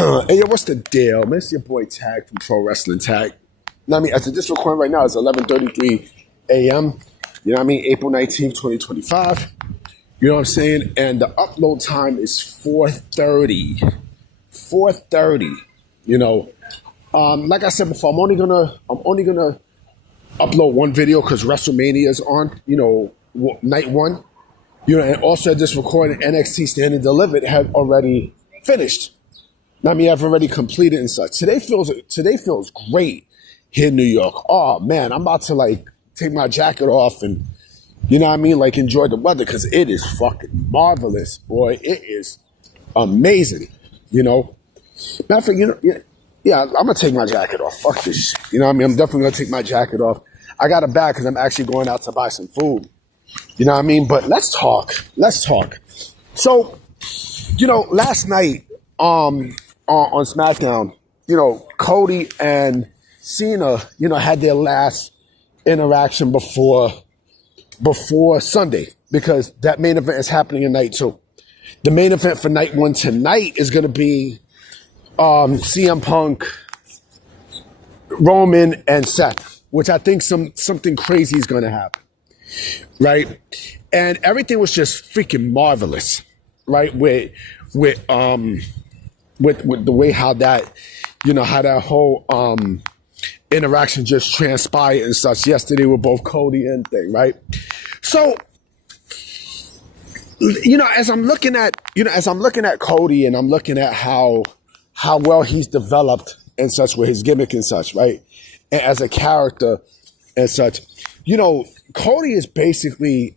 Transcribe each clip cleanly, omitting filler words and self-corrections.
Hey, yo, what's the deal? Man, it's your boy Tag from Pro Wrestling Tag. You know what I mean? As of this recording right now, it's 11:33 a.m. You know what I mean? April 19th, 2025. You know what I'm saying? And the upload time is 4:30. 4:30. You know, like I said before, I'm only gonna upload one video because WrestleMania is on. You know, night one. You know, and also this recording NXT Stand and Delivered had already finished. I mean, I've already completed and such. Today feels great here in New York. Oh man, I'm about to like take my jacket off and you know what I mean, like enjoy the weather because it is fucking marvelous, boy. It is amazing. You know, matter of fact, you know, yeah, I'm gonna take my jacket off. Fuck this shit. You know what I mean? I'm definitely gonna take my jacket off. I got a bag because I'm actually going out to buy some food. You know what I mean? But let's talk. So, you know, last night, on SmackDown, you know, Cody and Cena, you know, had their last interaction before Sunday because that main event is happening in night two. The main event for night one tonight is going to be CM Punk, Roman, and Seth, which I think something crazy is going to happen, right? And everything was just freaking marvelous, right? With the way how that, you know, how that whole interaction just transpired and such yesterday with both Cody and thing, right? So, you know, as I'm looking at Cody and I'm looking at how well he's developed and such with his gimmick and such, right? And as a character and such, you know, Cody is basically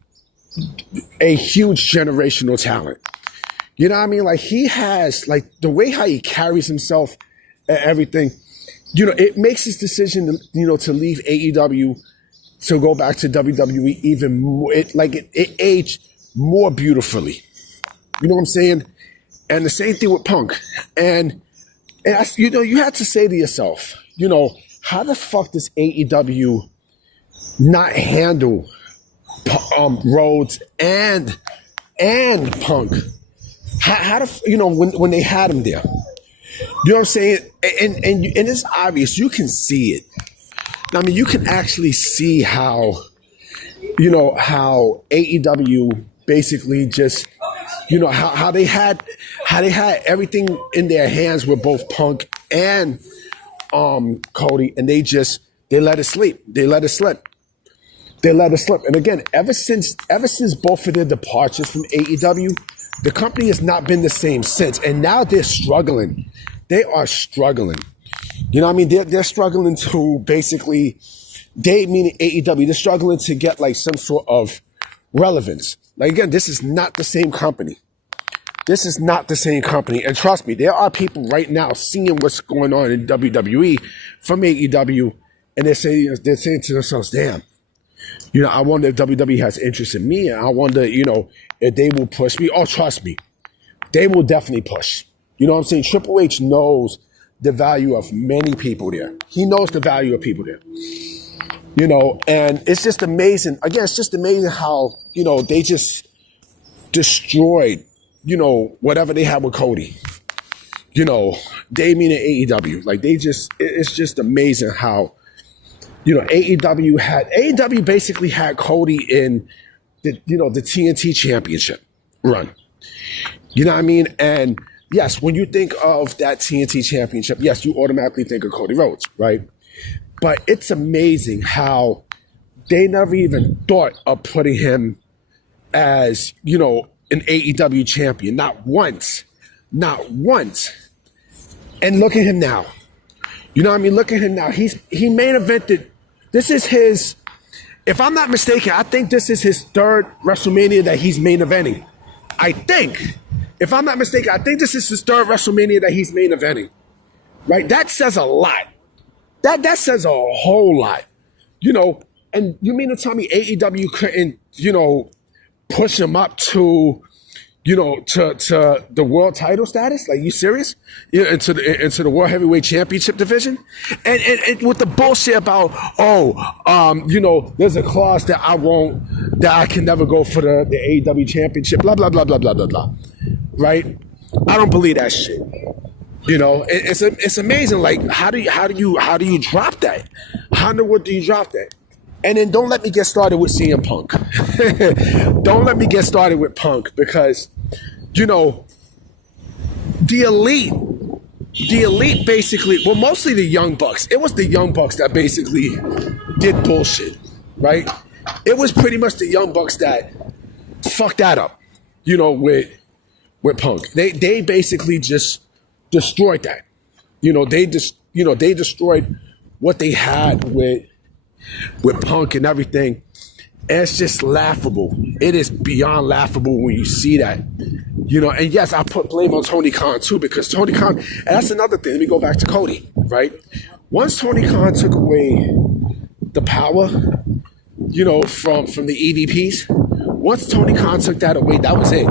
a huge generational talent. You know what I mean? Like he has, like the way how he carries himself and everything, you know, it makes his decision, you know, to leave AEW to go back to WWE even more, it aged more beautifully. You know what I'm saying? And the same thing with Punk. And you know, you had to say to yourself, you know, how the fuck does AEW not handle Rhodes and Punk? How the, you know, when they had him there, you know what I'm saying? And it's obvious, you can see it. I mean, you can actually see how, you know, how AEW basically just, you know, how they had everything in their hands with both Punk and Cody, and they let it slip. And again, ever since both of their departures from AEW, the company has not been the same since. And now they're struggling. They are struggling. You know what I mean? They're struggling to basically, meaning AEW, they're struggling to get like some sort of relevance. Like again, this is not the same company. This is not the same company. And trust me, there are people right now seeing what's going on in WWE from AEW, and they're saying to themselves, damn, you know, I wonder if WWE has interest in me, and I wonder, you know, if they will push me. Oh, trust me, they will definitely push. You know what I'm saying? Triple H knows the value of many people there. He knows the value of people there. You know, and it's just amazing. Again, it's just amazing how, you know, they just destroyed, you know, whatever they had with Cody. You know, Damien and AEW. Like it's just amazing how, you know, AEW basically had Cody in the, you know, the TNT Championship run. You know what I mean? And yes, when you think of that TNT Championship, yes, you automatically think of Cody Rhodes, right? But it's amazing how they never even thought of putting him as, you know, an AEW champion. Not once. And look at him now. You know what I mean? Look at him now. He main evented. This is his, if I'm not mistaken, I think this is his third WrestleMania that he's main eventing. I think. If I'm not mistaken, I think this is his third WrestleMania that he's main eventing. Right? That says a lot. That says a whole lot. You know, and you mean to tell me AEW couldn't, you know, push him up to, you know, to the world title status? Like, you serious? You know, into the World Heavyweight Championship division? And with the bullshit about, you know, there's a clause that I can never go for the AEW Championship, blah, blah, blah, blah, blah, blah, blah. Right? I don't believe that shit. It's amazing. Like, how do you drop that? How in the world do you drop that? And then don't let me get started with CM Punk. Don't let me get started with Punk because, the elite basically, well, mostly the Young Bucks. It was the Young Bucks that basically did bullshit, right? It was pretty much the Young Bucks that fucked that up, with Punk. They basically just destroyed that. They destroyed what they had with Punk and everything. And it's just laughable. It is beyond laughable when you see that. And yes, I put blame on Tony Khan too, because Tony Khan, and that's another thing. Let me go back to Cody, right? Once Tony Khan took away the power, from the EVPs, once Tony Khan took that away, that was it.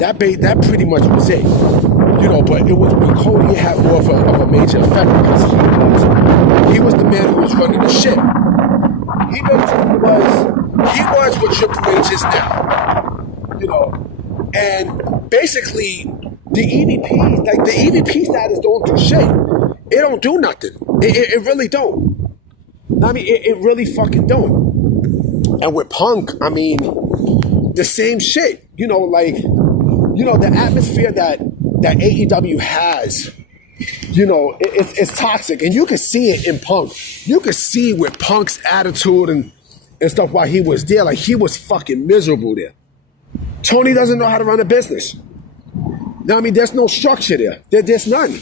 That pretty much was it. But it was when Cody had more of a major effect because he was the man who was running the ship. He basically was what Triple H is now, and basically the EVPs, like the EVP status don't do shit. It don't do nothing. It really don't. I mean, it really fucking don't. And with Punk, I mean, the same shit. The atmosphere that AEW has, it's toxic. And you can see it in Punk. You can see with Punk's attitude and stuff while he was there. Like, he was fucking miserable there. Tony doesn't know how to run a business. Now, I mean, there's no structure there. There's none.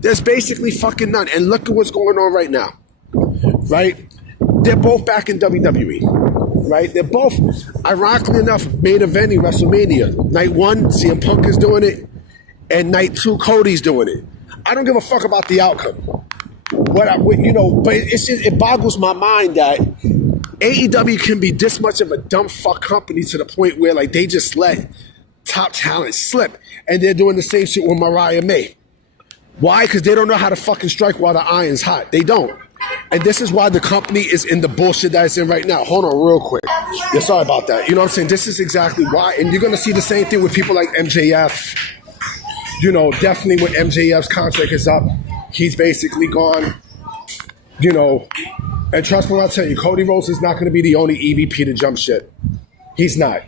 There's basically fucking none. And look at what's going on right now. Right? They're both back in WWE. Right? They're both, ironically enough, main eventing WrestleMania. Night 1, CM Punk is doing it. And night 2, Cody's doing it. I don't give a fuck about the outcome. But it boggles my mind that AEW can be this much of a dumb fuck company to the point where, like, they just let top talent slip. And they're doing the same shit with Mariah May. Why? Because they don't know how to fucking strike while the iron's hot. They don't. And this is why the company is in the bullshit that it's in right now. Hold on real quick. Yeah, sorry about that. You know what I'm saying? This is exactly why. And you're going to see the same thing with people like MJF. Definitely when MJF's contract is up, he's basically gone. And trust me when I tell you, Cody Rhodes is not going to be the only EVP to jump ship. He's not.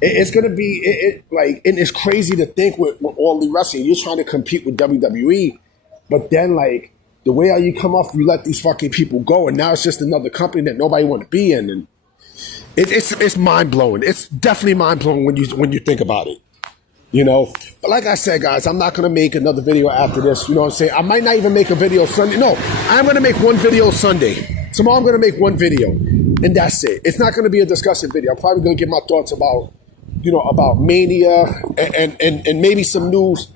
It's going to be, and it's crazy to think with all the wrestling, you're trying to compete with WWE, but then, like, the way how you come off, you let these fucking people go, and now it's just another company that nobody want to be in, and it's mind-blowing. It's definitely mind-blowing when you think about it. But like I said, guys, I'm not going to make another video after this. You know what I'm saying? I might not even make a video Sunday. No, I'm going to make one video Sunday. Tomorrow I'm going to make one video, and that's it. It's not going to be a discussion video. I'm probably going to give my thoughts about Mania and maybe some news,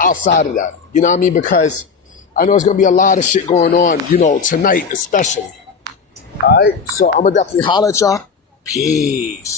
outside of that. You know what I mean? Because I know there's going to be a lot of shit going on, tonight especially. All right? So I'm going to definitely holler at y'all. Peace.